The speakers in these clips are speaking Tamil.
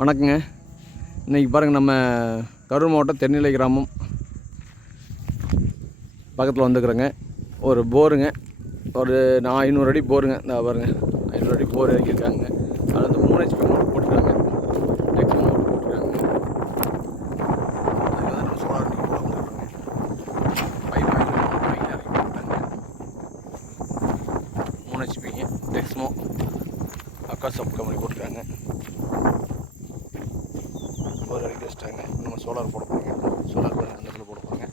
வணக்கங்க. இன்றைக்கி பாருங்கள், நம்ம கரூர் மாவட்டம் தென்னிலை கிராமம் பக்கத்தில் வந்துக்கிறேங்க. ஒரு போருங்க, ஒரு 500 அடி போருங்க. இந்த பாருங்கள், 500 அடி போர் இறக்கியிருக்காங்க. அதில் வந்து 3 HP மோட்டர் போட்டுருக்காங்க. டெக்ஸா மோட்டர் போட்டுருக்காங்க. அதுக்கு வந்து நம்ம சோலார் நீங்கள் போட வந்துருக்காங்க. பைப் வாங்கி இறக்கி போட்டாங்க. 3 HPங்க டெக்ஸ்மோ அக்கா சப் கம்பெனி போட்டுருக்காங்க. போர் இறக்கி வச்சுட்டாங்க. நம்ம சோலார் போட போகிறோங்க. சோலார் பாருங்கள், அந்த இடத்துல போட போகிறாங்க.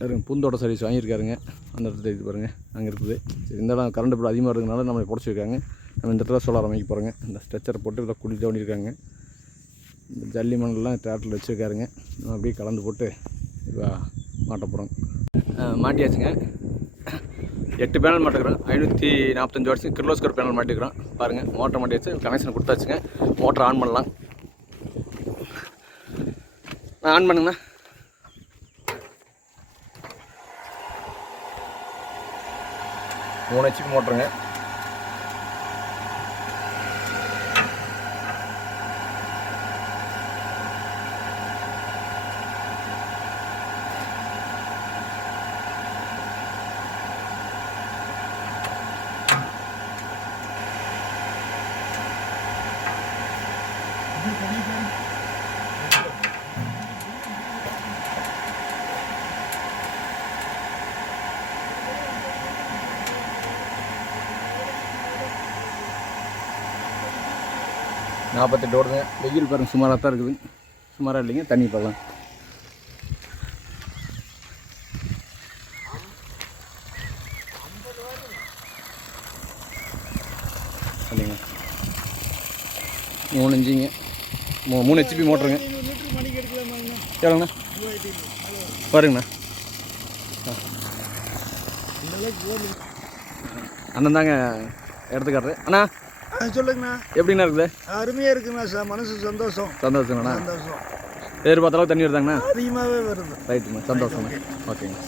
பாருங்க, பூந்தோட்ட சர்வீஸ் வாங்கியிருக்காருங்க. அந்த இடத்துல இது பாருங்கள், அங்கே இருக்குது. சரி, இந்த இடம் கரண்ட் பில் அதிகமாக இருக்கிறதுனால நம்ம புடச்சிருக்காங்க. நம்ம இந்த இடத்துல சோலார் அமைக்க போகிறோங்க. இந்த ஸ்ட்ரெச்சரை போட்டு இதில் குளிக்க பண்ணியிருக்காங்க. இந்த ஜல்லி மணலாம் டிராக்டரில் வச்சுருக்காருங்க. நம்ம அப்படியே கலந்து போட்டு இப்போ மாட்ட போகிறோம். மாட்டியாச்சுங்க. 8 பேனல் மாட்டுக்கிறோம். 545 வாட்ஸ் கிர்லோஸ்கர் பேனல் மாட்டிக்கிறோம். பாருங்கள், மோட்டர் மாட்டியாச்சு. கனெக்ஷன் கொடுத்தாச்சுங்க. மோட்டர் ஆன் பண்ணலாம். ஆன் பண்ணுங்கண்ணா. மூணு HP மோட்டருங்க. நாற்பத்தெட்டு ஓடுதுங்க. வெயில் பாருங்கள், சுமாராக தான் இருக்குது. சுமாராக இல்லைங்க, தண்ணி படலாம். இல்லைங்க, 3 இன்ச்சுங்க. 3 HP மோட்டருங்க. எவ்வளோங்கண்ணா பாருங்கண்ணா. அண்ணன் தாங்க எடுத்துக்காரு. அண்ணா சொல்லுங்கண்ணா, எப்படிண்ணா இருக்குது? அருமையாக இருக்குண்ணா சார். மனசு சந்தோஷங்கண்ணா. எதிர்பார்த்த அளவுக்கு தண்ணி வருதாங்கண்ணா? அதிகமாகவே வருது. ரைட்டுண்ணா, சந்தோஷம்ண்ணா. ஓகேங்க.